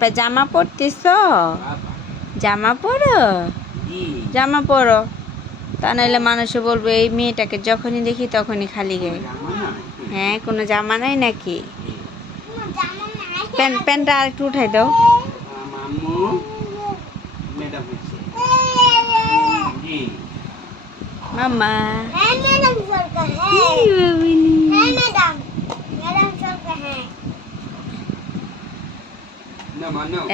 জাইফা জামা পরতেছ? জামা পরো, জামা পরো, তা নাহলে মানুষে বলবে এই মেয়েটাকে যখনই দেখি তখনই খালি গায়ে। হ্যাঁ, কোনো জামা নাই নাকি? প্যান্টটা আর একটু উঠাই দাও। মামা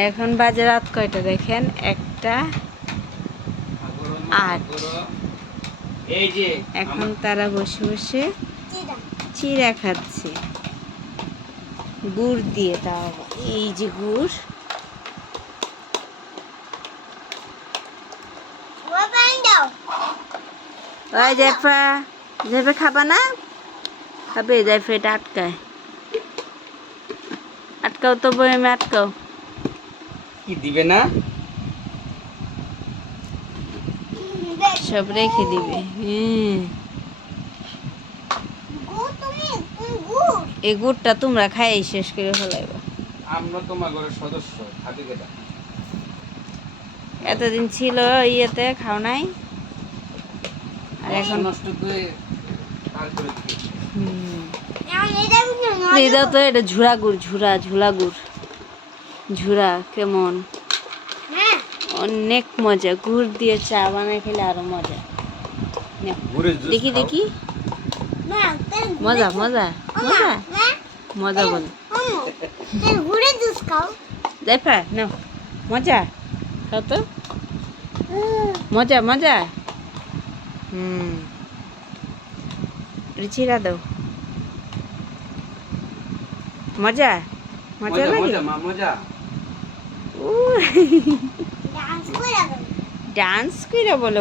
এখন বাজে রাত কয়টা দেখেন? 1:08। এখন তারা বসে বসে চিড়া খাচ্ছে গুড় দিয়ে। তাও এই যে গুড়। ওই জাইফা, জাইফা খাবা না? খাবে? জাইফা এটা আটকায়, আটকাও তো বয়মে, আটকাও। কি দিবে না? সব রেখে দিবে। এই গুড়টা তোমরা খাই শেষ করে ফেলাইবা। আমরা তোমার ঘরের সদস্য, খাবে কেটা? এতদিন ছিল ইয়েতে, খাও নাই, আর এখন নষ্ট করে আর করে এটা তো এটা ঝুরা গুড়, ঝুরা গুড়, ঝুরা কেমন অনেক মজা। গুড় দিয়ে চা বানাই খেলে আরো মজা। দেখি দেখি, মজা মজা মজা মজা বলো। দেখা নাও, মজা খাও তো, মজা মজা। চিরা দাও, মজা মজা লাগে। ডান্স করে বলো।